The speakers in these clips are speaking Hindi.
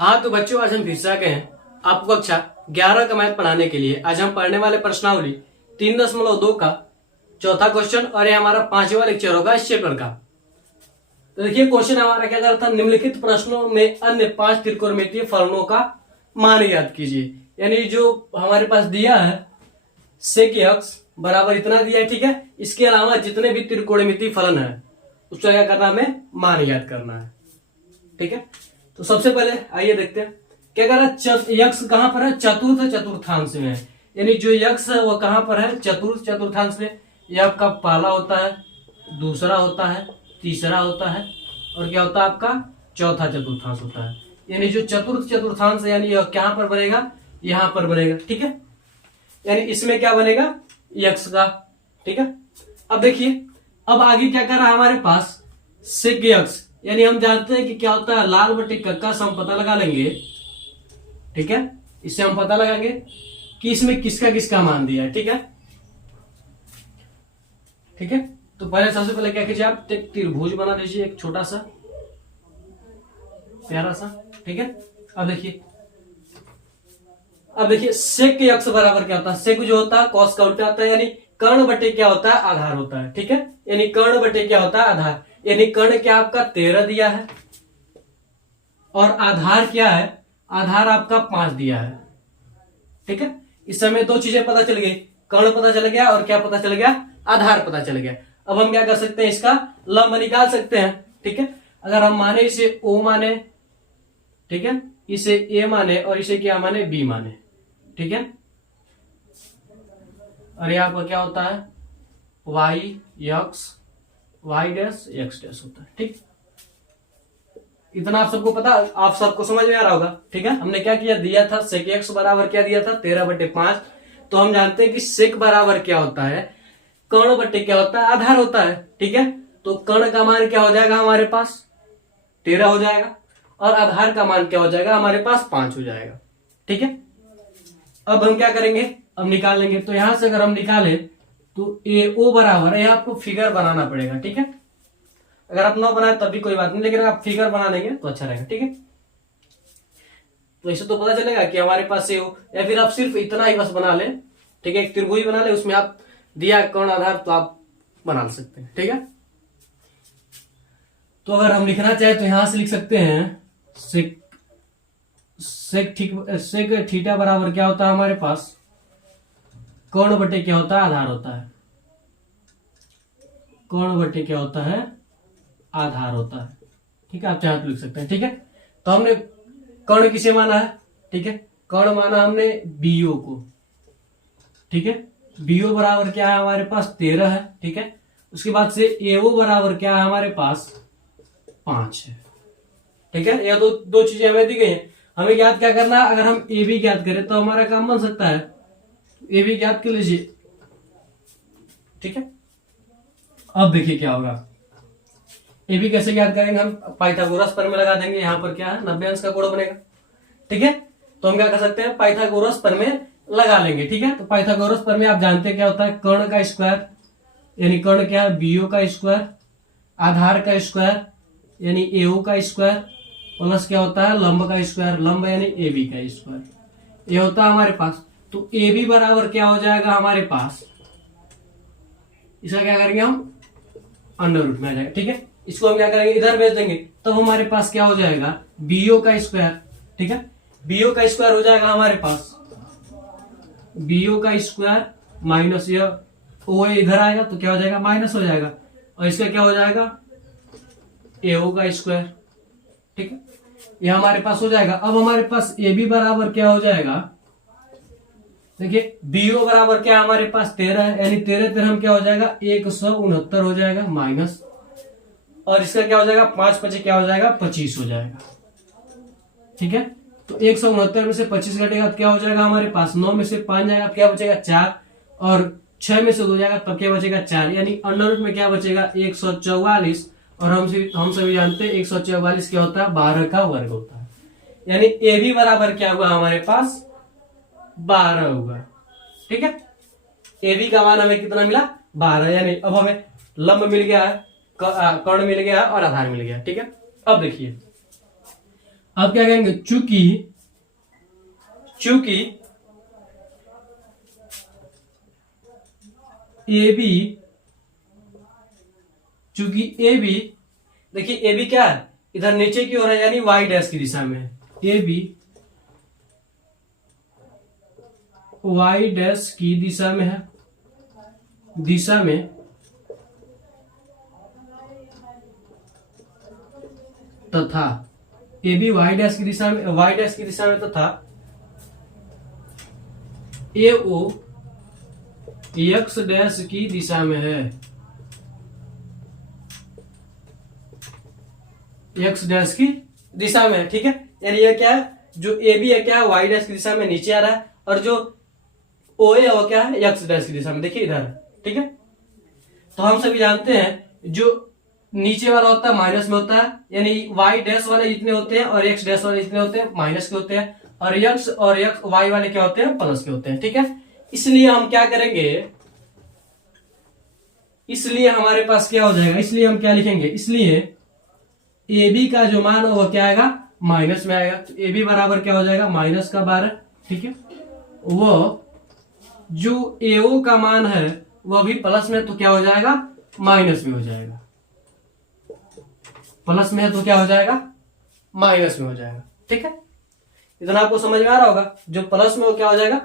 हाँ तो बच्चों, आज हम फिर से आ गए हैं आपको कक्षा 11 का मैथ पढ़ाने के लिए। आज हम पढ़ने वाले प्रश्नावली 3.2 का चौथा क्वेश्चन और ये हमारा 5वां लेक्चर होगा इस चैप्टर का। तो देखिए क्वेश्चन हमारा क्या करता है, निम्नलिखित प्रश्नों में अन्य 5 त्रिकोणमितीय फलनों का मान ज्ञात कीजिए। यानी जो हमारे पास दिया है सेक एक्स बराबर इतना दिया है, ठीक है। इसके अलावा जितने भी त्रिकोणमितीय फलन है उसका क्या करना, हमें मान ज्ञात करना है, ठीक है। तो सबसे पहले आइए देखते हैं क्या कर रहा है। यक्स कहां पर है, चतुर्थ चतुर्थांश में है। यानी जो यक्स है वो कहां पर है, चतुर्थ चतुर्थांश में। यह आपका पहला होता है, दूसरा होता है, तीसरा होता है और क्या होता है आपका चौथा चतुर्थांश होता है। यानी जो चतुर्थ चतुर्थांश है यानी यह कहां पर बनेगा, यहां पर बनेगा, ठीक है। यानी इसमें क्या बनेगा, यक्स का, ठीक है। अब देखिए अब आगे क्या कर रहा है हमारे पास सेक यक्स। यानी हम जानते हैं कि क्या होता है लाल बटे कक्का से हम पता लगा लेंगे, ठीक है। इससे हम पता लगाएंगे कि इसमें किसका किसका मान दिया है, ठीक है, ठीक है। तो पहले सबसे पहले क्या कीजिए, आप एक त्रिभुज बना लीजिए, एक छोटा सा प्यारा सा, ठीक है। अब देखिए सेक के यक्स बराबर क्या होता है, सेक जो होता है कॉस का उल्टा होता है। यानी कर्ण बटे क्या होता है, आधार होता है, ठीक है। यानी कर्ण बटे क्या होता है, आधार। यानी कर्ण क्या आपका 13 दिया है और आधार क्या है, आधार आपका 5 दिया है, ठीक है। इस समय दो चीजें पता चल गई, कर्ण पता चल गया और क्या पता चल गया, आधार पता चल गया। अब हम क्या कर सकते हैं, इसका लंब निकाल सकते हैं, ठीक है। अगर हम माने इसे ओ माने, ठीक है, इसे ए माने और इसे क्या माने, बी माने, ठीक है। और यहाँ पर क्या होता है y x y dash x dash होता है, ठीक। इतना आप सबको पता, आप सबको समझ में आ रहा होगा, ठीक है। हमने क्या किया, दिया था सेक एक्स बराबर क्या दिया था 13/5। तो हम जानते हैं कि सेक बराबर क्या होता है, कर्ण बटे क्या होता है, आधार होता है, ठीक है। तो कर्ण का मान क्या हो जाएगा हमारे पास 13 हो जाएगा और आधार का मान क्या हो जाएगा हमारे पास 5 हो जाएगा, ठीक है। अब हम क्या करेंगे, अब निकाल लेंगे। तो यहां से अगर हम निकालें तो ए ओ बराबर है, आपको फिगर बनाना पड़ेगा, ठीक है। अगर आप न बनाए तब भी कोई बात नहीं, लेकिन आप फिगर बना लेंगे तो अच्छा रहेगा, ठीक है। तो इससे तो पता चलेगा कि हमारे पास ए ओ, या फिर आप सिर्फ इतना ही बस बना ले, ठीक है। एक त्रिभुज बना ले, उसमें आप दिया कर्ण आधार तो आप बना सकते हैं, ठीक है। तो अगर हम लिखना चाहे तो यहां से लिख सकते हैं सेक थीटा बराबर क्या होता है हमारे पास, कर्ण बटे क्या होता है, आधार होता है। कर्ण बटे क्या होता है, आधार होता है, ठीक है। आप चाहे तो लिख सकते हैं, ठीक है। तो हमने कर्ण किसे माना है, ठीक है, कर्ण माना हमने बीओ को, ठीक है। बीओ बराबर क्या है हमारे पास 13 है, ठीक है। उसके बाद से एओ बराबर क्या है हमारे पास 5 है, ठीक है। यह दो चीजें हमें दी गई हैं। हमें ज्ञात क्या करना है, अगर हम ए बी ज्ञात करें तो हमारा काम बन सकता है, ए बी ज्ञात कर लीजिए, ठीक है। अब देखिए क्या होगा, ए बी कैसे ज्ञात करेंगे, हम पाइथागोरस पर में लगा देंगे। यहां पर क्या है 90 अंश का कोण बनेगा, ठीक है। तो हम क्या कर सकते हैं, पाइथागोरस पर में लगा लेंगे, ठीक है। तो पाइथागोरस पर में आप जानते हैं क्या होता है, कर्ण का स्क्वायर यानी कर्ण क्या है बीओ का स्क्वायर, आधार का स्क्वायर यानी एओ का स्क्वायर, प्लस क्या होता है लंब का स्क्वायर, लंब यानी ए बी का स्क्वायर, ये होता है हमारे पास। तो ए बी बराबर क्या हो जाएगा हमारे पास, इसका क्या करेंगे हम अंडर रूट में आ जाएगा, ठीक है। इसको हम क्या करेंगे इधर भेज देंगे, तब हमारे पास क्या हो जाएगा बीओ का स्क्वायर, ठीक है। बीओ का स्क्वायर हो जाएगा हमारे पास बीओ का स्क्वायर माइनस ये ओ इधर आएगा तो क्या हो जाएगा माइनस हो जाएगा, और इसका क्या हो जाएगा एओ का स्क्वायर, ठीक है। ये हमारे पास हो जाएगा। अब हमारे पास ए बी बराबर क्या हो जाएगा, देखिए बीओ बराबर क्या हमारे पास 13 है, यानी 13 हम क्या हो जाएगा 169 हो जाएगा माइनस, और इसका क्या हो जाएगा 5 5 क्या हो जाएगा 25 हो जाएगा, ठीक है। तो 169 में से 25 घटेगा तो क्या हो जाएगा हमारे पास 9 में से 5 जाएगा क्या बचेगा 4, और 6 में से 2 जाएगा तब क्या बचेगा 4, यानी अंडर रूट में क्या बचेगा 144। और हम सभी जानते हैं 144 क्या होता है 12 का वर्ग होता है। यानी ए बी बराबर क्या हुआ हमारे पास 12 होगा, ठीक है। ए बी का मान हमें कितना मिला 12, यानी अब हमें लंब मिल गया है, कर्ण मिल गया और आधार मिल गया, ठीक है। अब देखिए अब क्या कहेंगे, चूंकि ए बी, चूंकि ए बी, देखिए ए बी क्या है, इधर नीचे की ओर है यानी वाई डैश की दिशा में है। ए बी वाई डैश की दिशा में है, तथा ए बी वाई डैश की दिशा में तथा ए ओ एक्स डैश की दिशा में है, एक्स डैश की दिशा में है। ठीक है, यानी ये क्या है, जो ए बी है क्या है, वाई डैश की दिशा में नीचे आ रहा है, और जो ओ ए वो क्या है, एक्स डैश की दिशा में, देखिए इधर है। ठीक है, तो हम सभी जानते हैं जो नीचे वाला होता है माइनस में होता है, यानी वाई डैश वाले जितने होते हैं और एक्स डैश वाले जितने होते हैं माइनस के होते हैं, और एक्स वाई वाले क्या होते हैं, प्लस के होते हैं। ठीक है, इसलिए हम क्या करेंगे, इसलिए हमारे पास क्या हो जाएगा, इसलिए हम क्या लिखेंगे, इसलिए ए बी का जो मान हो वो क्या आएगा, माइनस में आएगा। तो ए बी बराबर क्या हो जाएगा, -12। ठीक है, वो जो एओ का मान है वह भी प्लस में, तो क्या हो जाएगा, माइनस में हो जाएगा। प्लस में है तो क्या हो जाएगा, माइनस में हो जाएगा। ठीक है, इतना आपको समझ में आ रहा होगा, जो प्लस में हो क्या हो जाएगा,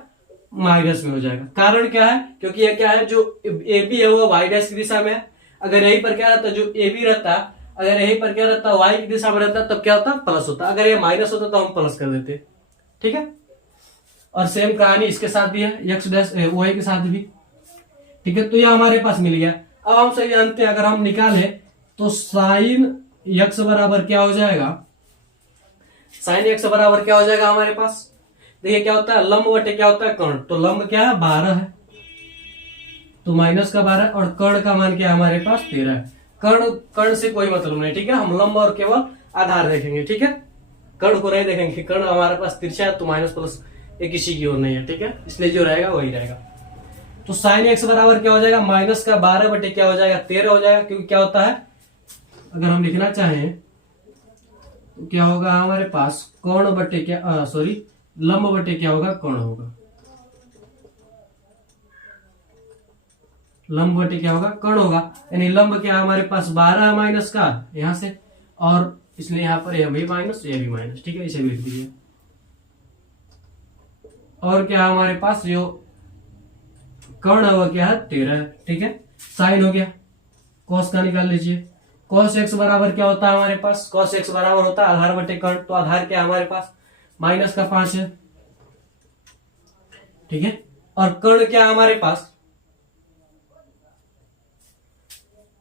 माइनस में हो जाएगा। कारण क्या है, क्योंकि ये क्या है, जो ए बी है वो वाई डैश की दिशा में है। अगर यहीं पर क्या रहता, जो ए बी रहता, अगर यहीं पर क्या रहता, वाई की दिशा में रहता, तब क्या होता, प्लस होता। अगर ये माइनस होता तो हम प्लस कर देते। ठीक है, और सेम कहानी इसके साथ भी है, एक्स डैश वाई के साथ भी। ठीक है, तो यह हमारे पास मिल गया। अब हम सही जानते हैं, अगर हम निकाले तो साइन एक्स बराबर क्या हो जाएगा, साइन एक्स बराबर क्या हो जाएगा हमारे पास, देखिए क्या होता है, लंब बटे क्या होता है, कर्ण। तो लंब क्या है, 12 है, तो माइनस का 12, और कर्ण का मान क्या है हमारे पास, 13 है। कर्ण से कोई मतलब नहीं। ठीक है, हम लंब और केवल आधार देखेंगे। ठीक है, कर्ण को नहीं देखेंगे, कर्ण हमारे पास तिरछा है, तो माइनस प्लस ये किसी की ओर नहीं है। ठीक है, इसलिए जो रहेगा वही रहेगा। तो साइन एक्स बराबर क्या हो जाएगा, माइनस का 12 बटे क्या हो जाएगा, 13 हो जाएगा। क्योंकि क्या होता है, अगर हम लिखना चाहें तो क्या होगा हमारे पास, कर्ण बटे क्या, सॉरी लंब बटे क्या होगा, कर्ण होगा। लंब बटे क्या होगा, कर्ण होगा। यानी लंब क्या हमारे पास 12 है माइनस का यहां से, और इसलिए यहां पर यह भी माइनस, यह भी माइनस। ठीक है, इसे भी लिख दीजिए। और क्या हमारे पास जो कर्ण है वह क्या है, 13 है। ठीक है, साइन हो गया, कॉस का निकाल लीजिए। कॉस एक्स बराबर क्या होता है हमारे पास, कॉस एक्स बराबर होता है आधार बटे कर्ण। तो आधार क्या है हमारे पास, माइनस का 5 है। ठीक है, और कर्ण क्या है हमारे पास,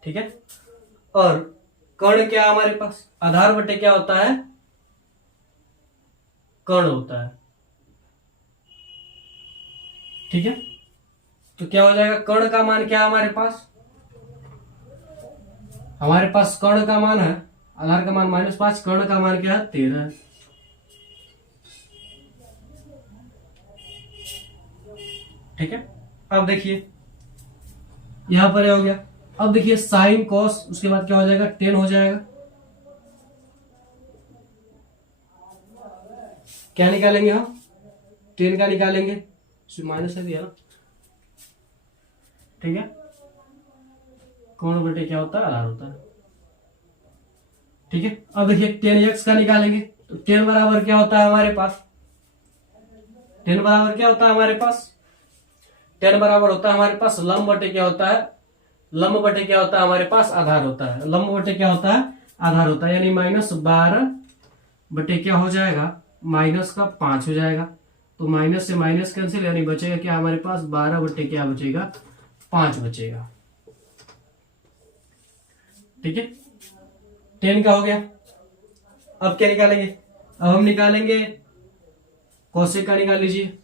ठीक है, और कर्ण क्या है हमारे पास, आधार बटे क्या होता है, कर्ण होता है। ठीक है, तो क्या हो जाएगा, कर्ण का मान क्या है हमारे पास, हमारे पास कर्ण का मान है, आधार का मान -5, कर्ण का मान क्या है, 13 है। ठीक है, अब देखिए यहां पर हो गया। अब देखिए साइन कॉस, उसके बाद क्या हो जाएगा, 10 हो जाएगा। क्या निकालेंगे हम, 10 का निकालेंगे, माइनस है दिया ना। ठीक है, कौन बटे क्या होता है, आधार होता है। ठीक है, अब देखिए 10x का निकालेंगे, तो 10 बराबर क्या होता है हमारे पास, 10 बराबर क्या होता है हमारे पास, 10 बराबर होता है हमारे पास लंब बटे क्या होता है, लंब बटे क्या होता है हमारे पास, आधार होता है। लंब बटे क्या होता है, आधार होता है। यानी -12 बटे क्या हो जाएगा, -5 हो जाएगा। तो माइनस से माइनस कैंसिल, यानी बचेगा क्या हमारे पास, 12 बटे क्या बचेगा, 5 बचेगा। ठीक है, 10 का हो गया। अब क्या निकालेंगे, अब हम निकालेंगे कोसेक का, निकाल लीजिए।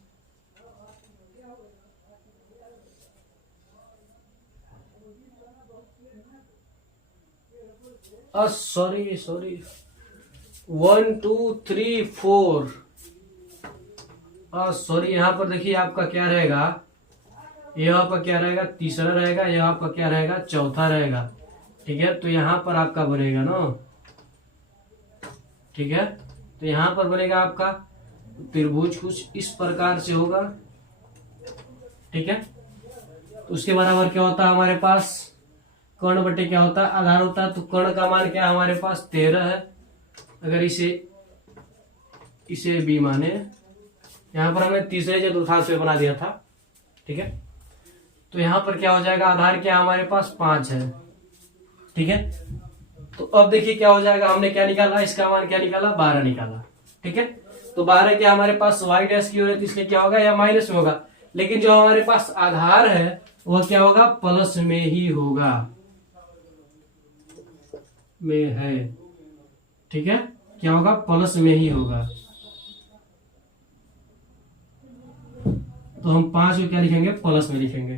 सॉरी 1 2 3 4, सॉरी यहां पर देखिए आपका क्या रहेगा, यह आपका क्या रहेगा, तीसरा रहेगा, यह आपका क्या रहेगा, चौथा रहेगा। ठीक है, तो यहां पर आपका बनेगा ना, ठीक है, तो यहां पर बनेगा आपका त्रिभुज कुछ इस प्रकार से होगा, ठीक है। तो उसके बराबर क्या होता है हमारे पास, कर्ण बटे क्या होता है, आधार होता है। तो कर्ण का मान क्या है हमारे पास 13 है। अगर इसे बी माने, यहां पर हमने तीसरे चतुर्थांश में बना दिया था, ठीक है। तो यहां पर क्या हो जाएगा, आधार क्या हमारे पास 5 है, ठीक है। तो अब देखिए क्या हो जाएगा, हमने क्या निकाला, इसका मान क्या निकाला, 12 निकाला, ठीक है। तो 12 क्या हमारे पास वाई डैश की ओर है, तो इसलिए क्या होगा, या माइनस में होगा। लेकिन जो हमारे पास आधार है वह क्या होगा, प्लस में ही होगा, में है, ठीक है। क्या होगा, प्लस में ही होगा। तो हम 5 को क्या लिखेंगे, प्लस में लिखेंगे।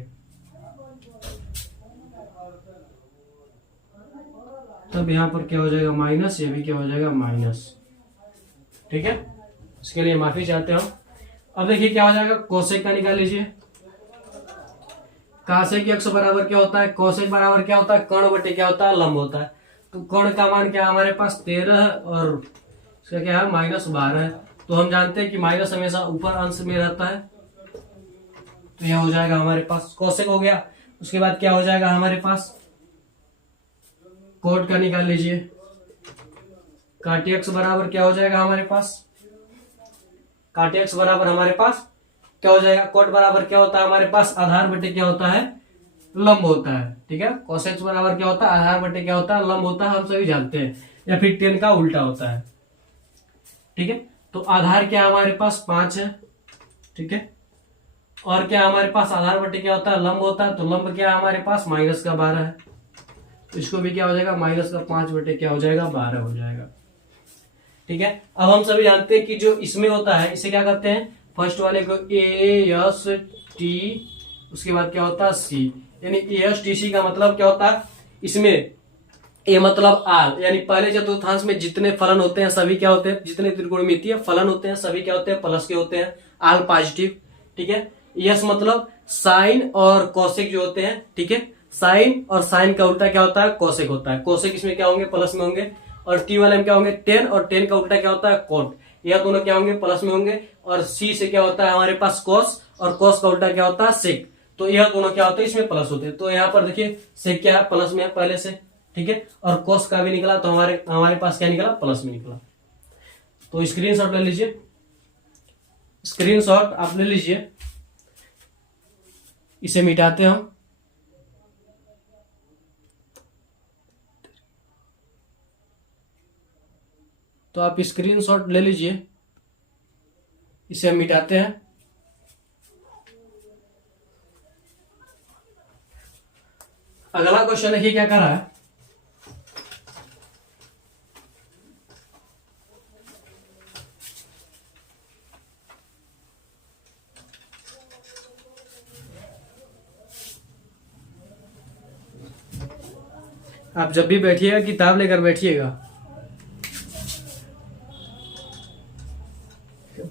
तब यहां पर क्या हो जाएगा, माइनस, ये भी क्या हो जाएगा, माइनस, ठीक है। इसके लिए माफी चाहते हैं हम। अब देखिए क्या हो जाएगा, कोसेक का निकाल लीजिए। कासेक एक्स बराबर क्या होता है, कोसेक बराबर क्या होता है, कर्ण बटे क्या होता है, लंब होता है। तो कर्ण का मान क्या हमारे पास 13 है और इसका क्या है, -12 है। तो हम जानते हैं कि माइनस हमेशा ऊपर अंश में रहता है। तो यह हो जाएगा हमारे पास कोसेक हो गया। उसके बाद क्या हो जाएगा हमारे पास, कोट का निकाल लीजिए। काट एक्स बराबर क्या हो जाएगा हमारे पास, काट एक्स बराबर हमारे पास क्या हो जाएगा, कोट बराबर क्या होता है हमारे पास, आधार बटे क्या होता है, लंब होता है, ठीक है। cos x बराबर क्या होता है, आधार बटे क्या होता है, लंब होता है, हम सभी जानते हैं। या फिर 10 का उल्टा होता है, ठीक है। तो आधार क्या हमारे पास 5 है, ठीक है। और क्या हमारे पास आधार बटे क्या होता है, लंब होता है। तो लंब क्या हमारे पास -12 है। तो इसको भी क्या हो जाएगा, -5 बटे क्या हो जाएगा, 12 हो जाएगा, ठीक है। अब हम सभी जानते हैं कि जो इसमें होता है इसे क्या करते हैं, फर्स्ट वाले को एस टी, उसके बाद क्या होता है सी, यानी एस टी सी का मतलब क्या होता है, इसमें ए मतलब आर, यानी पहले चतुर्थांश में जितने फलन होते हैं सभी क्या होते हैं, जितने त्रिकोणमितीय फलन होते हैं सभी क्या होते हैं, प्लस के होते हैं, आल पॉजिटिव, ठीक है। यस मतलब साइन और कौशिक जो होते हैं, ठीक है। साइन और साइन का उल्टा क्या होता है, कौशिक होता है। कौशिक इसमें क्या होंगे, प्लस में होंगे। और टी वाले में क्या होंगे, 10, और 10 का उल्टा क्या होता है, कोट। यह दोनों क्या होंगे, प्लस में होंगे। और सी से क्या होता है हमारे पास कोस, और कोस का उल्टा क्या होता है, सेक। तो यह दोनों क्या होते हैं, इसमें प्लस होते हैं। तो यहाँ पर देखिए सेक क्या है, प्लस में है पहले से, ठीक है। और कोस का भी निकला तो हमारे पास क्या निकला, प्लस में निकला। तो स्क्रीनशॉट ले लीजिए, स्क्रीनशॉट आप ले लीजिए। इसे मिटाते हम, तो आप स्क्रीनशॉट ले लीजिए, इसे हम मिटाते हैं। अगला क्वेश्चन देखिए क्या कर रहा है, आप जब भी बैठिएगा किताब लेकर बैठिएगा।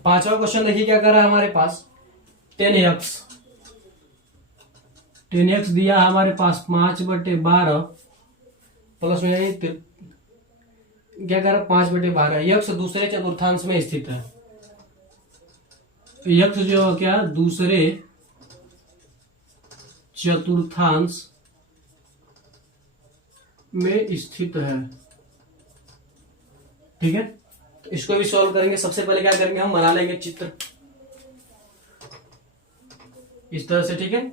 5वां क्वेश्चन देखिए क्या कर रहा है हमारे पास, 10x 10x दिया हमारे पास 5/12 प्लस में क्या कर रहा है, 5/12। यक्ष दूसरे चतुर्थांश में स्थित है। यक्ष जो क्या दूसरे चतुर्थांश में स्थित है, ठीक है। तो इसको भी सॉल्व करेंगे। सबसे पहले क्या करेंगे, हम बना लेंगे चित्र इस तरह से, ठीक है।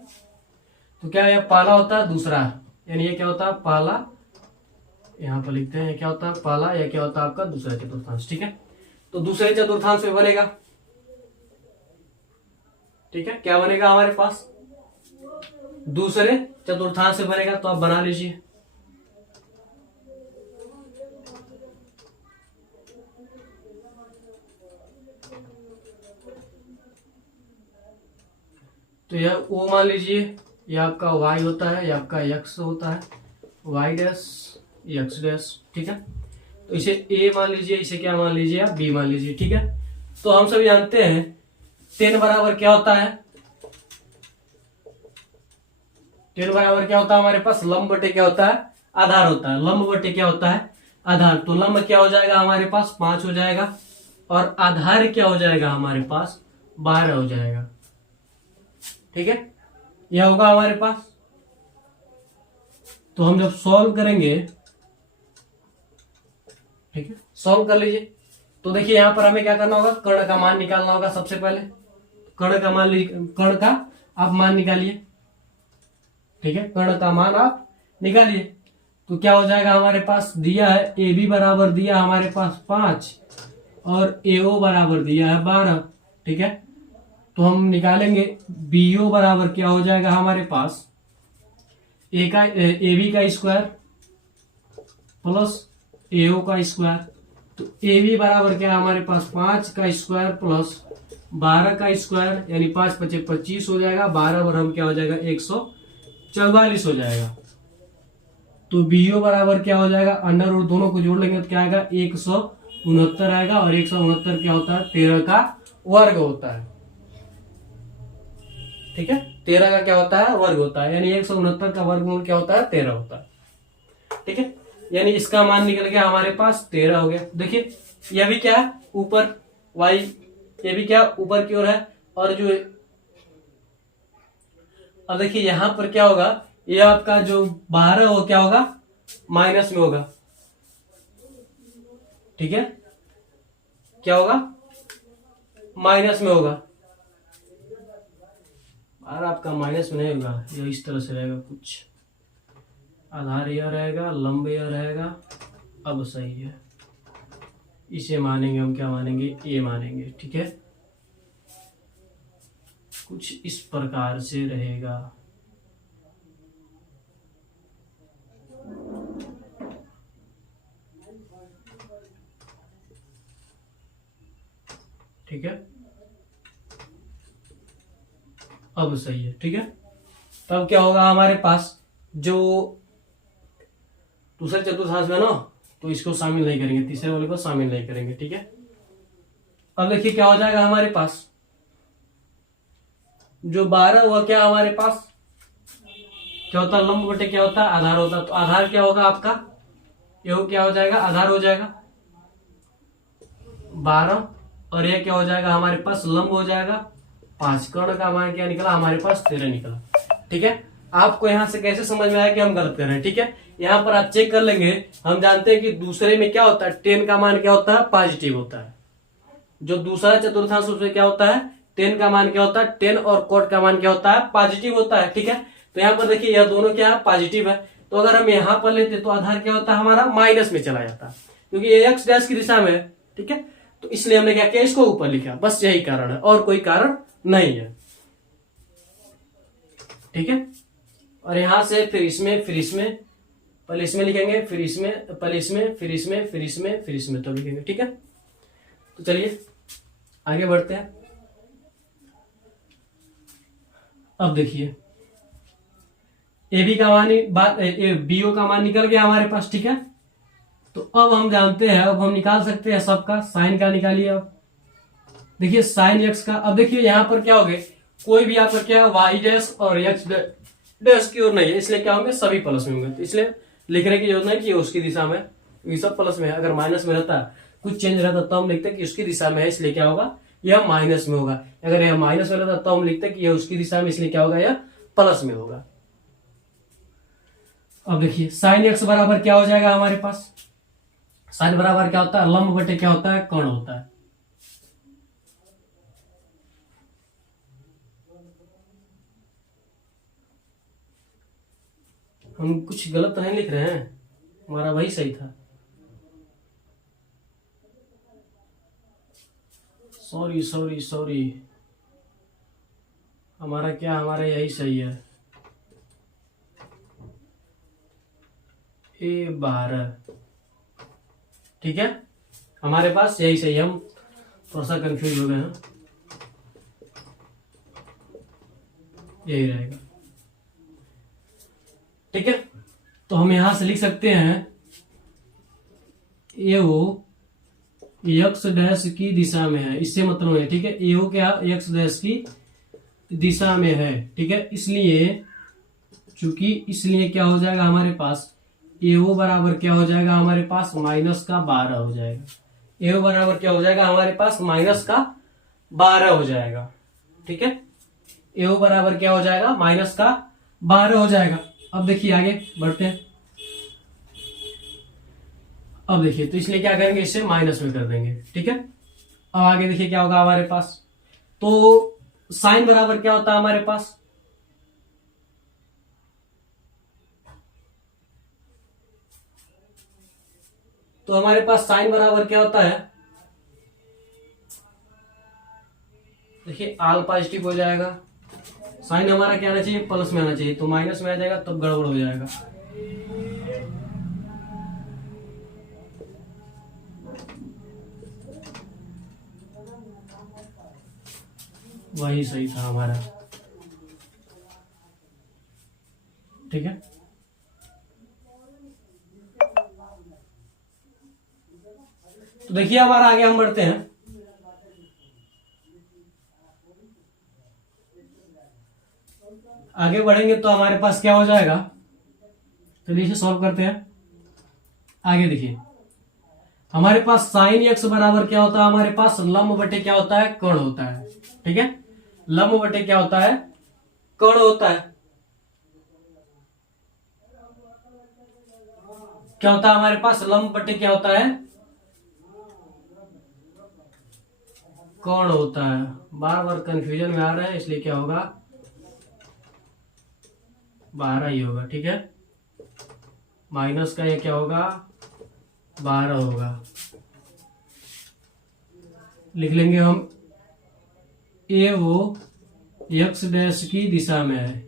तो क्या यह पहला होता है, दूसरा, यानी ये क्या होता है पहला, यहां पर लिखते हैं क्या होता है पहला, या क्या होता है आपका दूसरा चतुर्थांश, ठीक है। तो दूसरे चतुर्थांश में बनेगा, ठीक है। क्या बनेगा हमारे पास, दूसरे चतुर्थांश से बनेगा। तो आप बना लीजिए, तो यह ओ मान लीजिए, यह आपका y होता है, यह आपका x होता है, y डैश x डैश, ठीक है। तो इसे a मान लीजिए, इसे क्या मान लीजिए आप, b मान लीजिए, ठीक है। तो हम सभी जानते हैं 10 बराबर क्या होता है, 10 बराबर क्या होता है हमारे पास, लंब बटे क्या होता है, आधार होता है। लंब बटे क्या होता है, आधार। तो लंब क्या हो जाएगा हमारे पास 5 हो जाएगा, और आधार क्या हो जाएगा हमारे पास 12 हो जाएगा। ठीक है, यह होगा हमारे पास। तो हम जब सॉल्व करेंगे, ठीक है, सॉल्व कर लीजिए। तो देखिए यहां पर हमें क्या करना होगा, कर्ण का मान निकालना होगा। सबसे पहले कर्ण का आप मान निकालिए। ठीक है, कर्ण का मान आप निकालिए। तो क्या हो जाएगा हमारे पास, दिया है ए बी बराबर दिया हमारे पास 5 और AO बराबर दिया है 12। ठीक है, तो हम निकालेंगे BO बराबर क्या हो जाएगा हमारे पास, AB का स्क्वायर प्लस AO का स्क्वायर। तो AB बराबर क्या है हमारे पास 5 का स्क्वायर प्लस 12 का स्क्वायर, यानी 5 पचे 25 हो जाएगा, 12 और हम क्या हो जाएगा 144 हो जाएगा। तो BO बराबर क्या हो जाएगा, अंडर रूट दोनों को जोड़ लेंगे तो क्या आएगा 169 आएगा। और 169 क्या होता है, 13 का वर्ग होता है। ठीक है, 13 का क्या होता है, वर्ग होता है, यानी 169 का वर्गमूल क्या होता है, 13 होता है। ठीक है, यानी इसका मान निकल गया हमारे पास 13 हो गया। देखिए यह भी क्या है ऊपर y, ये भी क्या ऊपर की ओर है। और जो अब देखिए यहां पर क्या होगा, ये आपका जो 12 हो क्या होगा, माइनस में होगा। ठीक है, क्या होगा, माइनस में होगा। और आपका माइनस में नहीं होगा, ये इस तरह से रहेगा, कुछ आधार यह रहेगा, लंब यह रहेगा। अब सही है, इसे मानेंगे हम, क्या मानेंगे, ए मानेंगे। ठीक है, कुछ इस प्रकार से रहेगा। ठीक है, अब सही है। ठीक है, तब क्या होगा हमारे पास, जो दूसरे चतुर्थांश में ना, तो इसको शामिल नहीं करेंगे, तीसरे वाले को शामिल नहीं करेंगे। ठीक है, अब देखिए क्या हो जाएगा हमारे पास, जो 12 हुआ क्या हमारे पास क्या होता है, लंब बटे क्या होता है, आधार होता है। तो आधार क्या होगा आपका, ये क्या हो जाएगा, आधार हो जाएगा 12, और यह क्या हो जाएगा हमारे पास, लंब हो जाएगा 5। कर्ण का मान क्या निकला हमारे पास, 13 निकला। ठीक है, आपको यहां से कैसे समझ में आया कि हम गलत कर रहे हैं। ठीक है, यहां पर आप चेक कर लेंगे। हम जानते हैं कि दूसरे में क्या होता है, 10 का मान क्या होता है, पॉजिटिव होता है। जो दूसरा चतुर्थांश उसमें क्या होता है, 10 का मान क्या होता है, 10 और कोट का मान क्या होता है, पॉजिटिव होता है। ठीक है, तो यहाँ पर देखिए यह दोनों क्या है, पॉजिटिव है। तो अगर हम यहाँ पर लेते तो आधार क्या होता है हमारा, माइनस में चला जाता, क्योंकि ये एक्स डैश की दिशा में है। ठीक है, तो इसलिए हमने क्या किया, इसको ऊपर लिखा, बस यही कारण है, और कोई कारण नहीं है। ठीक है, और यहां से फिर इसमें पहले इसमें लिखेंगे, फिर इसमें, पहले इसमें, फिर इसमें, फिर इसमें, फिर इसमें, तो लिखेंगे। ठीक है, तो चलिए आगे बढ़ते हैं। अब देखिए AB का मान, BO का मान निकल गया हमारे पास। ठीक है, तो अब हम जानते हैं, अब हम निकाल सकते हैं सबका साइन का, निकालिए। अब देखिए साइन एक्स का, अब देखिए यहां पर क्या हो गए, कोई भी आपका क्या वाई डैश और एक्स डैश की ओर नहीं है, इसलिए क्या होंगे, सभी प्लस में होंगे। तो इसलिए लिखने की जरूरत नहीं कि उसकी दिशा में, ये सब प्लस में है। अगर माइनस में रहता, कुछ चेंज रहता, तो हम लिखते कि उसकी दिशा में है, इसलिए क्या होगा, यह माइनस में होगा। अगर यह माइनस में रहता तो हम लिखते कि यह उसकी दिशा में, इसलिए क्या होगा, यह प्लस में होगा। अब देखिए साइन एक्स बराबर क्या हो जाएगा हमारे पास, साइन बराबर क्या होता है, लंब बटे क्या होता है, कोण होता है। हम कुछ गलत तो नहीं लिख रहे हैं, हमारा वही सही था। सॉरी सॉरी सॉरी, हमारा क्या, हमारा यही सही है, A12। ठीक है, हमारे पास यही सही है, हम थोड़ा सा कंफ्यूज हो गए हैं, यही रहेगा। ठीक है, तो हम यहां से लिख सकते हैं एओ एक्स डैश की दिशा में है, इससे मतलब है। ठीक है, एओ क्या एक्स डैश की दिशा में है। ठीक है, इसलिए चूंकि, इसलिए क्या हो जाएगा हमारे पास, एओ बराबर क्या हो जाएगा हमारे पास, -12 हो जाएगा। ए बराबर क्या हो जाएगा हमारे पास माइनस का 12 हो जाएगा। ठीक है, ए बराबर क्या हो जाएगा माइनस का 12 हो जाएगा। अब देखिए आगे बढ़ते हैं। अब देखिए तो इसलिए क्या करेंगे, इसे माइनस में कर देंगे। ठीक है, अब आगे देखिए क्या होगा हमारे पास। तो साइन बराबर क्या होता है हमारे पास, तो हमारे पास साइन बराबर क्या होता है, देखिए आल पॉजिटिव हो जाएगा। साइन हमारा क्या आना चाहिए, प्लस में आना चाहिए, तो माइनस में आ जाएगा तब गड़बड़ हो जाएगा। वही सही था हमारा। ठीक है, तो देखिए हमारा आगे हम बढ़ते हैं। आगे बढ़ेंगे तो हमारे पास क्या हो जाएगा, चलिए इसे सॉल्व करते हैं। आगे देखिए हमारे पास साइन एक्स बराबर क्या होता है, हमारे पास लंब बटे क्या होता है, कर्ण होता है। ठीक है, लंब बटे क्या होता है, कर्ण होता है। क्या होता है हमारे पास, लंब बटे क्या होता है, कर्ण होता है। बार बार कंफ्यूजन में आ रहा है, इसलिए क्या होगा 12 ही होगा। ठीक है, माइनस का ये क्या होगा 12 होगा। लिख लेंगे हम ए वो एक्स डैश की दिशा में है।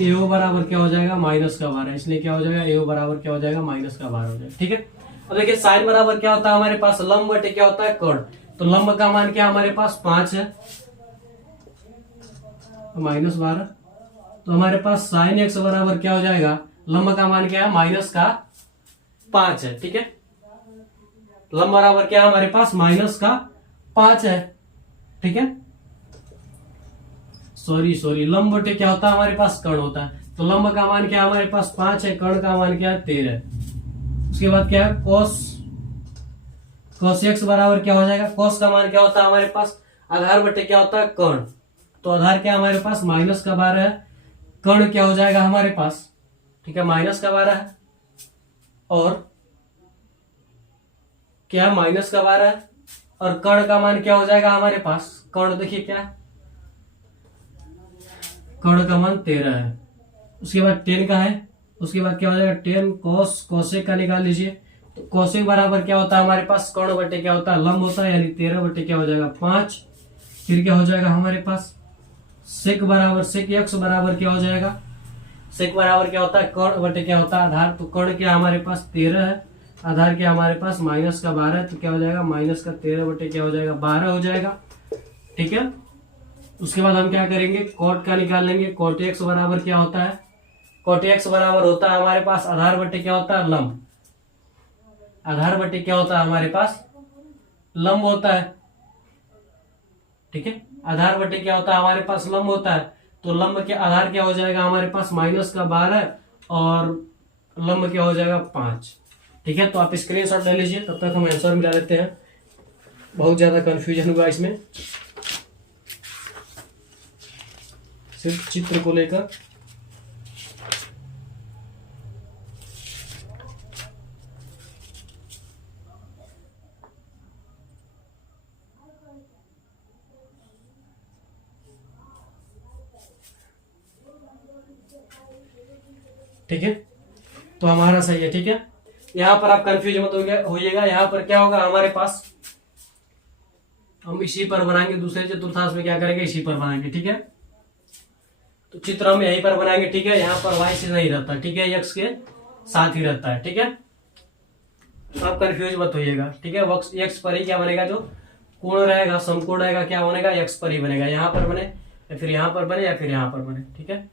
ए ओ बराबर क्या हो जाएगा माइनस का 12, इसलिए क्या हो जाएगा ए ओ बराबर क्या हो जाएगा माइनस का 12 हो जाएगा। ठीक है, अब देखिए साइन बराबर क्या होता है हमारे पास, लंब बटे क्या होता है कर्ण। तो लंब का मान क्या हमारे पास 5 है, तो -12। तो हमारे पास साइन एक्स बराबर क्या हो जाएगा, लंब का मान क्या है माइनस का 5 है। ठीक है, लंब बराबर क्या है हमारे पास माइनस का 5 है। ठीक है, सॉरी लंब बटे क्या होता है हमारे पास कर्ण होता है। तो लंब का मान क्या है हमारे पास 5 है, कर्ण का मान क्या है 13। उसके बाद क्या है cos एक्स बराबर क्या हो जाएगा, cos का मान क्या होता है हमारे पास आधार बटे क्या होता है कर्ण। तो आधार क्या हमारे पास माइनस का 12 है, कर्ण क्या हो जाएगा हमारे पास, ठीक है माइनस का 12 है, और क्या माइनस का 12 है, और कर्ण का मान क्या हो जाएगा हमारे पास, कर्ण देखिए क्या है, कर्ण का मान 13 है। उसके बाद 10 का है, उसके बाद क्या हो जाएगा 10 कोसेक का निकाल लीजिए। तो कोसेक बराबर क्या होता है हमारे पास, कर्ण बटे क्या होता है लंब होता है, यानी 13 बटे क्या हो जाएगा 5। फिर क्या हो जाएगा हमारे पास सेक बराबर सेक एक्स बराबर क्या हो जाएगा, सेक बराबर क्या होता है कर्ण बटे क्या होता है आधार। तो कर्ण क्या हमारे पास 13 है, आधार क्या हमारे पास माइनस का 12 है, तो क्या हो जाएगा माइनस का 13 बटे क्या हो जाएगा 12 हो जाएगा। ठीक है, उसके बाद हम क्या करेंगे कॉट का निकाल लेंगे। कॉट एक्स बराबर क्या होता है, कॉट एक्स बराबर होता है हमारे पास आधार बटे क्या होता है लंब, आधार बटे क्या होता है हमारे पास लंब होता है। ठीक है, आधार बटे क्या होता है हमारे पास लंब होता है। तो लंब के आधार क्या हो जाएगा हमारे पास माइनस का 12 और लंब क्या हो जाएगा 5। ठीक है, तो आप स्क्रीनशॉट ले लीजिए, तब तक हम आंसर मिला लेते हैं। बहुत ज्यादा कंफ्यूजन हुआ इसमें सिर्फ चित्र को लेकर। ठीक है, तो हमारा सही है। ठीक है, यहां पर आप कंफ्यूज मत होइएगा। यहां पर क्या होगा हमारे पास, हम इसी पर बनाएंगे, दूसरे चतुर्थांश में क्या करेंगे इसी पर बनाएंगे। ठीक है, तो चित्र हम यहीं पर बनाएंगे। ठीक है, यहाँ पर वाई से नहीं रहता, ठीक है एक्स के साथ ही रहता है। ठीक है, आप कंफ्यूज मत होइएगा। ठीक है, एक्स पर ही क्या बनेगा, जो कोण रहेगा समकोण रहेगा क्या बनेगा एक्स पर ही बनेगा। यहाँ पर बने या फिर यहाँ पर बने या फिर यहाँ पर बने। ठीक है,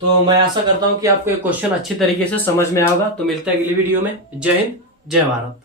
तो मैं आशा करता हूं कि आपको ये क्वेश्चन अच्छी तरीके से समझ में आएगा। तो मिलते हैं अगली वीडियो में। जय हिंद, जय भारत।